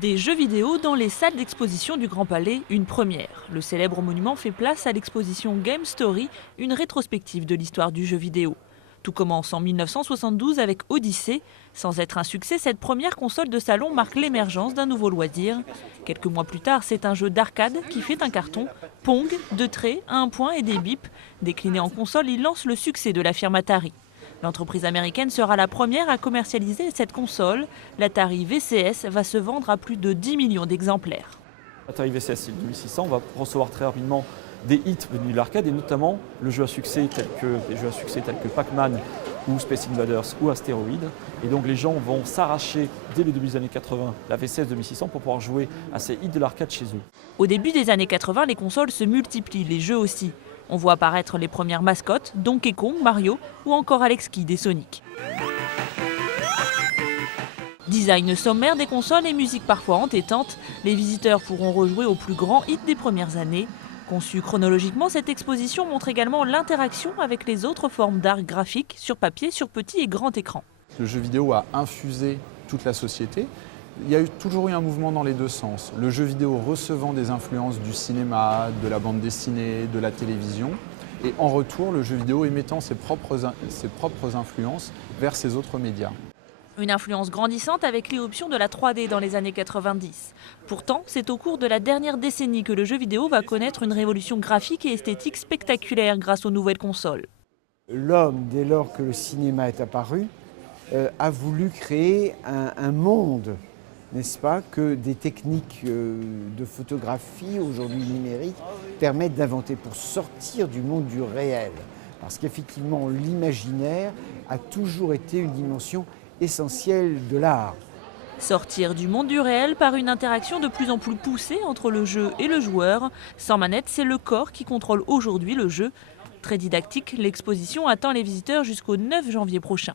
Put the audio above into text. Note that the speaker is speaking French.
Des jeux vidéo dans les salles d'exposition du Grand Palais, une première. Le célèbre monument fait place à l'exposition Game Story, une rétrospective de l'histoire du jeu vidéo. Tout commence en 1972 avec Odyssey. Sans être un succès, cette première console de salon marque l'émergence d'un nouveau loisir. Quelques mois plus tard, c'est un jeu d'arcade qui fait un carton. Pong, 2 traits, 1 point et des bips. Décliné en console, il lance le succès de la firme Atari. L'entreprise américaine sera la première à commercialiser cette console. L'Atari VCS va se vendre à plus de 10 millions d'exemplaires. L'Atari VCS 2600 va recevoir très rapidement des hits venus de l'arcade et notamment des jeux à succès tels que Pac-Man ou Space Invaders ou Asteroid. Et donc les gens vont s'arracher dès le début des années 80 la VCS 2600 pour pouvoir jouer à ces hits de l'arcade chez eux. Au début des années 80, les consoles se multiplient, les jeux aussi. On voit apparaître les premières mascottes, Donkey Kong, Mario ou encore Alex Kidd et Sonic. Design sommaire des consoles et musique parfois entêtante, les visiteurs pourront rejouer aux plus grands hits des premières années. Conçue chronologiquement, cette exposition montre également l'interaction avec les autres formes d'art graphique sur papier, sur petit et grand écran. Le jeu vidéo a infusé toute la société. Il y a toujours eu un mouvement dans les deux sens. Le jeu vidéo recevant des influences du cinéma, de la bande dessinée, de la télévision, et en retour, le jeu vidéo émettant ses propres influences vers ces autres médias. Une influence grandissante avec l'irruption de la 3D dans les années 90. Pourtant, c'est au cours de la dernière décennie que le jeu vidéo va connaître une révolution graphique et esthétique spectaculaire grâce aux nouvelles consoles. L'homme, dès lors que le cinéma est apparu, a voulu créer un monde, n'est-ce pas, que des techniques de photographie, aujourd'hui numériques, permettent d'inventer pour sortir du monde du réel. Parce qu'effectivement, l'imaginaire a toujours été une dimension essentielle de l'art. Sortir du monde du réel par une interaction de plus en plus poussée entre le jeu et le joueur. Sans manette, c'est le corps qui contrôle aujourd'hui le jeu. Très didactique, l'exposition attend les visiteurs jusqu'au 9 janvier prochain.